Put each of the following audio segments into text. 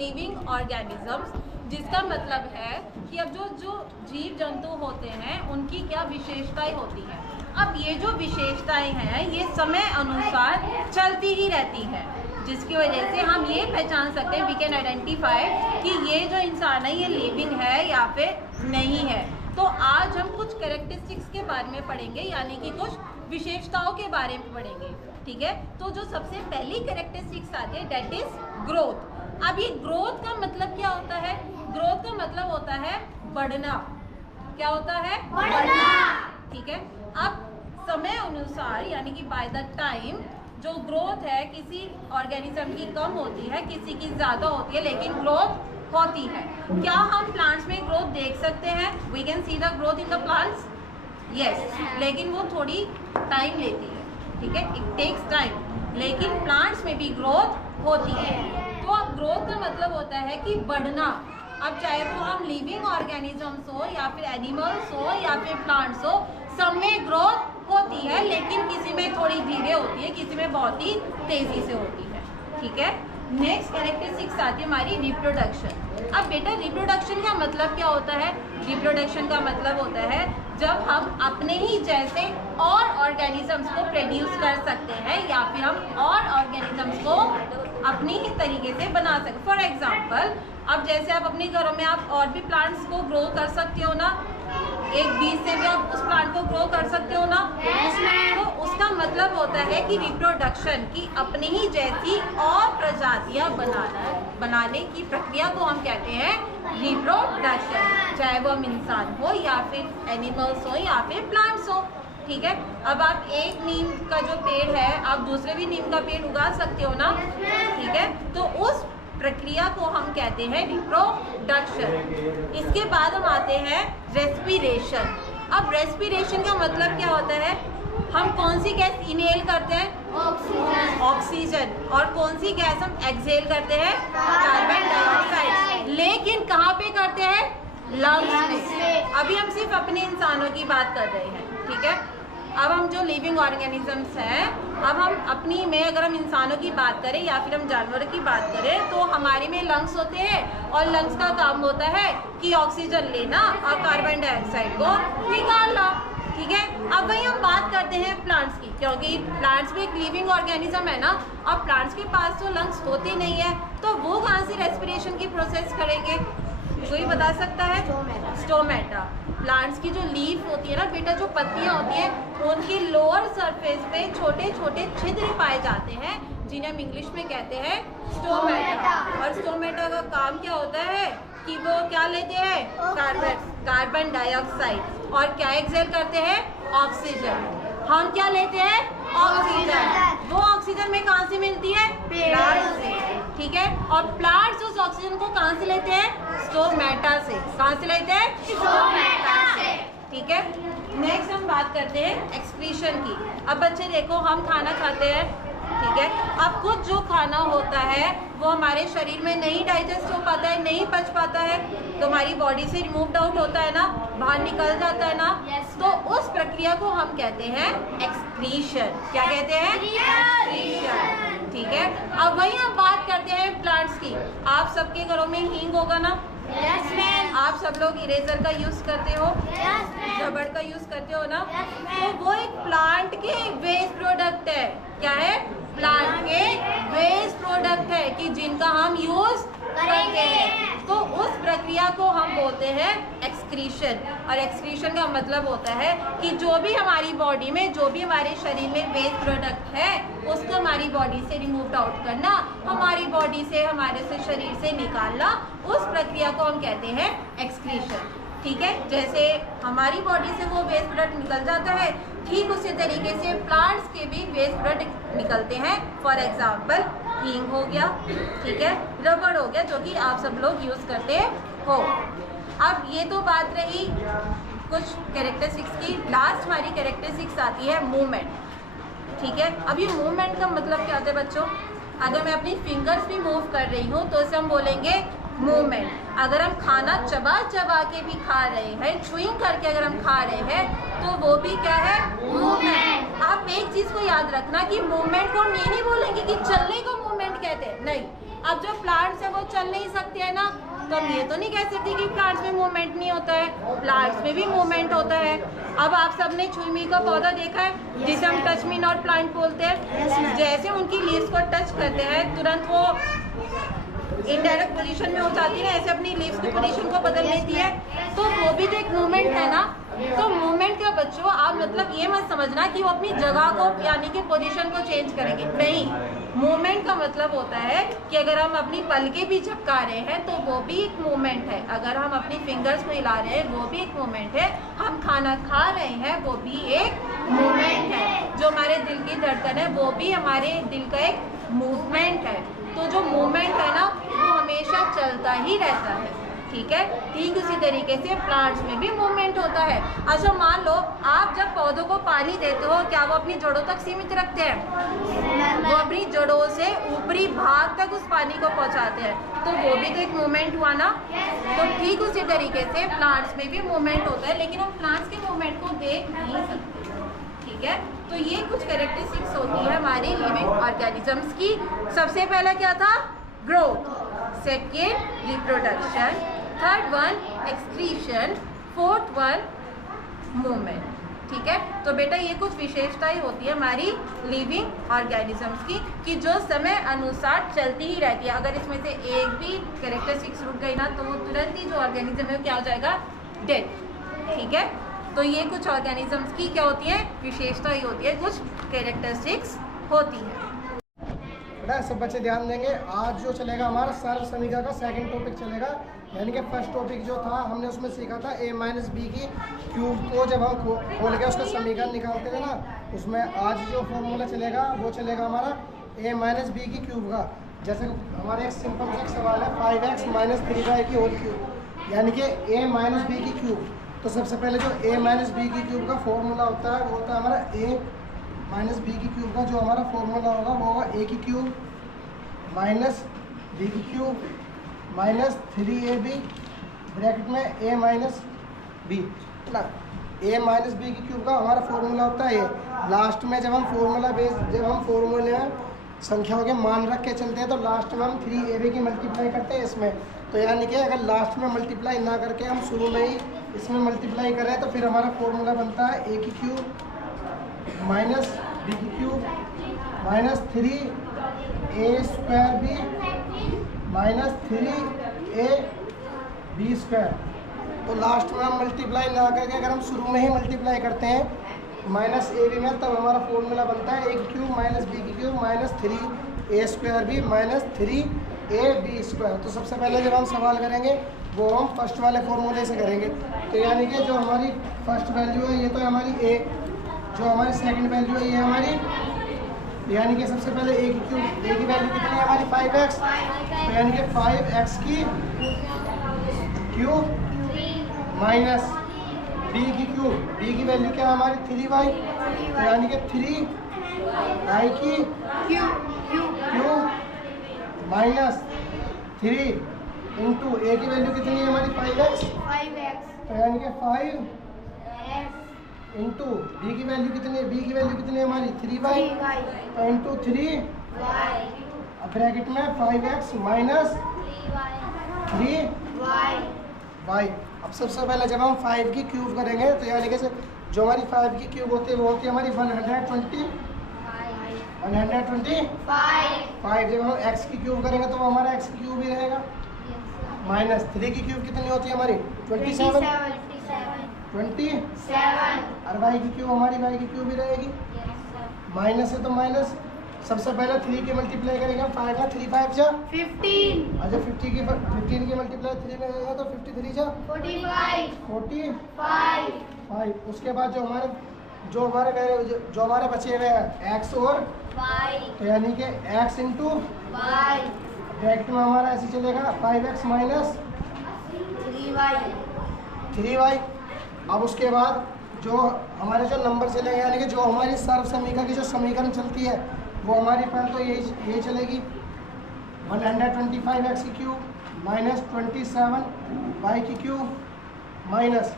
Living organisms, जिसका मतलब है कि अब जो जीव जंतु होते हैं उनकी क्या विशेषताएं होती हैं। अब ये जो विशेषताएं हैं ये समय अनुसार चलती ही रहती हैं, जिसकी वजह से हम ये पहचान सकते हैं, वी कैन आइडेंटिफाई कि ये जो इंसान है ये लिविंग है या फिर नहीं है। तो आज हम कुछ कैरेक्टरिस्टिक्स के बारे में पढ़ेंगे, यानी कि कुछ विशेषताओं के बारे में पढ़ेंगे। ठीक है, तो जो सबसे पहली कैरेक्टरिस्टिक्स आती है दैट इज ग्रोथ। अब ये ग्रोथ का मतलब क्या होता है? ग्रोथ का मतलब होता है बढ़ना। क्या होता है? बढ़ना। ठीक है, अब समय अनुसार यानी कि बाय द टाइम जो ग्रोथ है किसी ऑर्गेनिज्म की कम होती है, किसी की ज्यादा होती है, लेकिन ग्रोथ होती है। क्या हम प्लांट्स में ग्रोथ देख सकते हैं? We can see the growth in the plants, yes, लेकिन वो थोड़ी टाइम लेती है। ठीक है, इट टेक्स टाइम, लेकिन प्लांट्स में भी ग्रोथ होती है। तो अब ग्रोथ का मतलब होता है कि बढ़ना। अब चाहे वो हम लिविंग ऑर्गेनिजम्स हो या फिर एनिमल्स हो या फिर प्लांट्स हो, सब में ग्रोथ होती है, लेकिन किसी में थोड़ी धीरे होती है, किसी में बहुत ही तेजी से होती है। ठीक है, नेक्स्ट कैरेक्टरिस्टिक्स आती है हमारी रिप्रोडक्शन। अब बेटा रिप्रोडक्शन का मतलब क्या होता है? रिप्रोडक्शन का मतलब होता है जब हम अपने ही जैसे और ऑर्गेनिजम्स को प्रोड्यूस कर सकते हैं या फिर हम और ऑर्गेनिजम्स को अपनी ही तरीके से बना सकते। फॉर एग्जाम्पल, अब जैसे आप अपने घरों में आप और भी प्लांट्स को ग्रो कर सकते हो ना, एक बीज से भी आप उस प्लांट को ग्रो कर सकते हो ना। तो उसका मतलब होता है कि रिप्रोडक्शन की अपनी ही जैसी और प्रजातियां बनाने की प्रक्रिया को हम कहते हैं रिप्रोडक्शन, चाहे वो हम इंसान हो या फिर एनिमल्स हो या फिर प्लांट्स हो। ठीक है, अब आप एक नीम का जो पेड़ है आप दूसरे भी नीम का पेड़ उगा सकते हो ना। ठीक है, तो उस प्रक्रिया को हम कहते हैं रिप्रोडक्शन। इसके बाद हम आते हैं रेस्पिरेशन। अब रेस्पिरेशन का मतलब क्या होता है? हम कौन सी गैस इनहेल करते हैं? ऑक्सीजन। और कौन सी गैस हम एक्सहेल करते हैं? Carbon dioxide. लेकिन कहाँ पे करते हैं? लंग्स में। अभी हम सिर्फ अपने इंसानों की बात कर रहे हैं। ठीक है, अब हम जो लिविंग ऑर्गेनिजम्स हैं, अब हम अपनी में अगर हम इंसानों की बात करें या फिर हम जानवरों की बात करें, तो हमारे में लंग्स होते हैं और लंग्स का काम होता है कि ऑक्सीजन लेना और कार्बन डाइऑक्साइड को निकालना। ठीक है, अब वही हम बात करते हैं प्लांट्स की, क्योंकि प्लांट्स भी एक लिविंग ऑर्गेनिज्म है ना। अब प्लांट्स के पास तो लंग्स होते नहीं है, तो वो कहाँ से रेस्पिरेशन की प्रोसेस करेंगे? कोई बता सकता है? स्टोमेटा। प्लांट्स की जो लीफ होती है ना बेटा, जो पत्तियां होती हैं, उनकी लोअर सरफेस पे छोटे छोटे छिद्र पाए जाते हैं, जिन्हें हम इंग्लिश में कहते हैं स्टोमेटा। और स्टोमेटा का काम क्या होता है कि वो क्या लेते हैं? Carbon dioxide. और क्या एक्सहेल करते हैं? ऑक्सीजन। हम क्या लेते हैं? ऑक्सीजन। वो ऑक्सीजन में कहाँ से मिलती है? प्लांट से। ठीक है, और प्लांट्स उस ऑक्सीजन को कहाँ से लेते हैं? स्टोमेटा से। कहाँ से लेते हैं? स्टोमेटा से। ठीक है, नेक्स्ट हम बात करते हैं एक्सक्रीशन की। अब बच्चे देखो, हम खाना खाते हैं, ठीक है, अब कुछ जो खाना होता है वो हमारे शरीर में नहीं डाइजेस्ट हो पाता है, नहीं पच पाता है, तो हमारी बॉडी से रिमूव्ड आउट होता है ना, बाहर निकल जाता है ना। तो उस प्रक्रिया को हम कहते हैं एक्सक्रीशन। क्या कहते हैं? एक्सक्रीशन। ठीक है, अब वही हम बात करते हैं प्लांट्स की। आप सबके घरों में हींग होगा ना? Yes, ma'am. आप सब लोग इरेजर का यूज करते हो, Yes, ma'am. रबड़ का यूज करते हो ना? Yes, ma'am. तो वो एक प्लांट के वेस्ट प्रोडक्ट है। क्या है? प्लांट के वेस्ट प्रोडक्ट है कि जिनका हम यूज करते हैं। तो उस प्रक्रिया को हम बोलते हैं एक्सक्रीशन। और एक्सक्रीशन का मतलब होता है कि जो भी हमारी बॉडी में, जो भी हमारे शरीर में वेस्ट प्रोडक्ट है, उसको हमारी बॉडी से रिमूव आउट करना, हमारी बॉडी से, हमारे से शरीर से निकालना, उस प्रक्रिया को हम कहते हैं एक्सक्रीशन। ठीक है, जैसे हमारी बॉडी से वो वेस्ट प्रोडक्ट निकल जाता है, ठीक उसी तरीके से प्लांट्स के भी वेस्ट प्रोडक्ट निकलते हैं। फॉर एग्जाम्पल हींग हो गया, ठीक है, रबड़ हो गया, जो कि आप सब लोग यूज करते हो। अब ये तो बात रही कुछ कैरेक्टरिस्टिक्स की। लास्ट हमारी कैरेक्टरिस्टिक्स आती है मूवमेंट। ठीक है, अब ये मूवमेंट का मतलब क्या होता है बच्चों? अगर मैं अपनी फिंगर्स भी मूव कर रही हूँ तो इसे हम बोलेंगे मूवमेंट। अगर हम खाना चबा चबा के भी खा रहे हैं, च्युइंग करके अगर हम खा रहे हैं, तो वो भी क्या है? मूवमेंट। आप एक चीज को याद रखना कि मूवमेंट को हम ये नहीं बोलेंगे कि चलने को मूवमेंट कहते हैं, नहीं, अब जो प्लांट्स है वो चल नहीं सकते है ना, तो हम ये तो नहीं कह सकते कि प्लांट्स में मूवमेंट नहीं होता है, प्लांट्स में भी मूवमेंट होता है। अब आप सबने छुई का पौधा देखा है जिसे हम टच मी नॉट प्लांट बोलते हैं। जैसे उनकी लीव्स को टच करते हैं तुरंत वो इनडायरेक्ट पोजीशन में हो जाती है, ऐसे अपनी लीव्स की पोजीशन को बदल लेती है, तो वो भी तो एक मूवमेंट है ना। तो मूवमेंट का बच्चों आप मतलब ये मत समझना कि वो अपनी जगह को यानी कि पोजीशन को चेंज करेंगे, नहीं। मूवमेंट का मतलब होता है कि अगर हम अपनी पलकें भी झपका रहे हैं तो वो भी एक मूवमेंट है, अगर हम अपनी फिंगर्स को हिला रहे हैं वो भी एक मूवमेंट है, हम खाना खा रहे हैं वो भी एक मूवमेंट है, जो हमारे दिल की धड़कन है वो भी हमारे दिल का एक मूवमेंट है। तो जो मूवमेंट है ना वो हमेशा चलता ही रहता है, ठीक है। ठीक उसी तरीके से प्लांट्स में भी मूवमेंट होता है। अच्छा मान लो आप जब पौधों को पानी देते हो, क्या वो अपनी जड़ों तक सीमित रखते हैं? वो अपनी जड़ों से ऊपरी भाग तक उस पानी को पहुंचाते हैं, तो वो भी तो एक मूवमेंट हुआ ना। तो ठीक उसी तरीके से प्लांट्स में भी मूवमेंट होता है, लेकिन हम प्लांट्स के मूवमेंट को देख नहीं सकते, ठीक है। तो ये कुछ कैरेक्टरिस्टिक्स होती है हमारी लिविंग ऑर्गेनिजम्स की। सबसे पहला क्या था? Growth, second reproduction, third one excretion, fourth one movement, ठीक है। तो बेटा ये कुछ विशेषताएं होती है हमारी लिविंग ऑर्गेनिजम्स की कि जो समय अनुसार चलती ही रहती है। अगर इसमें से एक भी कैरेक्टरिस्टिक्स रुक गई ना तो वो तुरंत ही जो ऑर्गेनिज्म है क्या हो जाएगा? डेड, ठीक है। तो ये कुछ ऑर्गेनिजम्स की क्या होती है? विशेषता ही होती है, कुछ कैरेक्टरिस्टिक्स होती है। बेटा सब बच्चे ध्यान देंगे, आज जो चलेगा हमारा सर्व समीकरण का सेकंड टॉपिक चलेगा, यानी कि फर्स्ट टॉपिक जो था हमने उसमें सीखा था a माइनस बी की क्यूब को जब हम खोल के उसका समीकरण निकालते थे ना, उसमें आज जो फॉर्मूला चलेगा वो चलेगा हमारा a माइनस बी की क्यूब का। जैसे हमारा एक सिंपल सा सवाल है 5x माइनस 3y की होल क्यूब, यानी कि a माइनस बी की क्यूब। तो सबसे पहले जो a माइनस बी की क्यूब का फॉर्मूला होता है वो होता है हमारा a माइनस बी की क्यूब का जो हमारा फॉर्मूला होगा वो होगा a की क्यूब माइनस बी की क्यूब माइनस 3ab ब्रैकेट में a माइनस बी ना। a माइनस बी की क्यूब का हमारा फॉर्मूला होता है ये। लास्ट में जब हम फॉर्मूले में संख्याओं के मान रख के चलते हैं तो लास्ट में हम 3ab की मल्टीप्लाई करते हैं इसमें। तो यानी कि अगर लास्ट में मल्टीप्लाई ना करके हम शुरू में ही इसमें मल्टीप्लाई करें तो फिर हमारा फॉर्मूला बनता है a की क्यूब माइनस बी की cube minus 3a square b minus 3ab square. तो लास्ट में हम मल्टीप्लाई ना करके अगर हम शुरू में ही मल्टीप्लाई करते हैं माइनस ए बी में, तब हमारा फॉर्मूला बनता है a की क्यूब माइनस बी की cube minus 3a square b minus 3ab square. तो सबसे पहले जब हम सवाल करेंगे वो हम फर्स्ट वाले फॉर्मूले से करेंगे। तो यानी कि जो हमारी फर्स्ट वैल्यू है ये तो हमारी a, जो हमारी सेकंड वैल्यू है ये हमारी, यानी कि सबसे पहले a की क्यूब, a की वैल्यू कितनी है हमारी 5x, तो यानी कि 5x की क्यूब माइनस b की क्यूब, b की वैल्यू क्या है हमारी 3y, तो यानी कि 3y की क्यूब माइनस 3 इंटू a की वैल्यू कितनी है हमारी 5x, तो यानी कि 5 इंटू b की वैल्यू कितनी है, b की वैल्यू कितनी है हमारी 3y, तो इंटू 3 ब्रैकेट में 5x माइनस 3y। अब सबसे पहले जब हम 5 की क्यूब करेंगे तो यानी कि जो हमारी 5 की क्यूब होती है वो होती है हमारी 125। जब हम x की क्यूब करेंगे तो वो हमारा x की क्यूब ही रहेगा। माइनस 3 की क्यूब कितनी होती है हमारी 27 और y की क्यूब हमारी y की क्यूब ही रहेगी। माइनस है तो माइनस, सबसे पहले 3 की मल्टीप्लाई करेंगे 5 का 3 5 जा 15। अच्छा 15 की मल्टीप्लाई 3 में रहेगा तो 53 जा 45। उसके बाद जो हमारे बचे हुए हैं x और y, तो यानी कि x इंटू ब्रैकेट में हमारा ऐसे चलेगा 5x माइनस 3y। अब उसके बाद जो हमारे जो नंबर चलेंगे यानी कि जो हमारी सर्व समीकरण की जो समीकरण चलती है वो हमारी पहले तो यही चलेगी 125x की क्यूब माइनस 27y की क्यूब माइनस,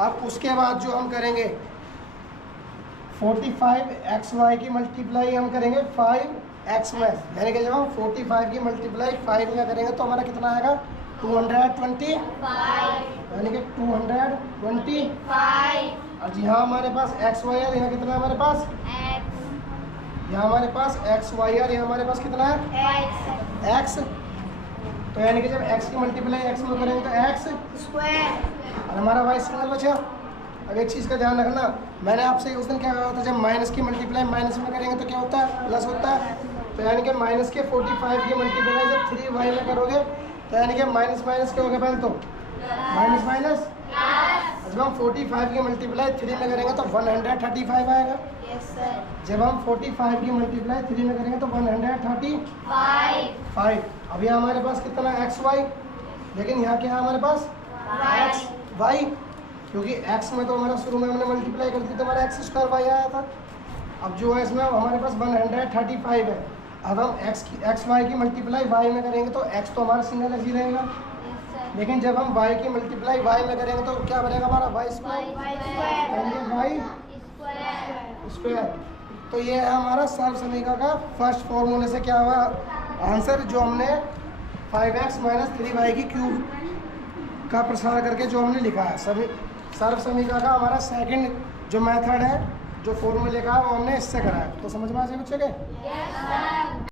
अब उसके बाद जो हम करेंगे 45xy की मल्टीप्लाई हम करेंगे 5 एक्स में, यानी कि जब हम 45 की मल्टीप्लाई 5 में करेंगे तो हमारा कितना आएगा 220, यानी कि 225। और जी हाँ हमारे पास एक्स वाई आर यहाँ कितना है हमारे पास, यहाँ हमारे पास एक्स वाई आर, यहाँ हमारे पास कितना है एक्स। तो यानी कि जब एक्स की मल्टीप्लाई एक्स में करेंगे तो एक्स और हमारा वाई सिंगल बचा। अब एक चीज़ का ध्यान रखना, मैंने आपसे उस दिन क्या कहा था, जब माइनस की मल्टीप्लाई माइनस में करेंगे तो क्या होता है, प्लस होता है। तो यानी कि माइनस के 45 की मल्टीप्लाई जब 3y में करोगे तो यानी कि माइनस माइनस क्या होगा, पहले तो माइनस माइनस, जब हम 45 की मल्टीप्लाई 3 में करेंगे तो 135 आएगा। जब हम 45 की मल्टीप्लाई 3 में करेंगे तो 135। अब यहाँ हमारे पास कितना एक्स वाई, लेकिन यहाँ क्या है हमारे पास एक्स वाई, क्योंकि x में तो हमारा शुरू में हमने मल्टीप्लाई कर दी तो हमारा x² y आया था। अब जो है इसमें हमारे पास 135 है। अब हम एक्स वाई की मल्टीप्लाई y में करेंगे तो x तो हमारा सिंगल x ही रहेगा, लेकिन जब हम y की मल्टीप्लाई y में करेंगे तो क्या बनेगा हमारा y स्क्वायर। तो ये है हमारा सर्व समीकरण का फर्स्ट फॉर्मूले से क्या हुआ आंसर, जो हमने 5x - 3y की क्यूब का प्रसार करके जो हमने लिखा है। सर्व समीकरण का हमारा सेकंड जो मेथड है, जो फॉर्मूले का, वो हमने इससे करा है। तो समझ में आ जाए बच्चे के।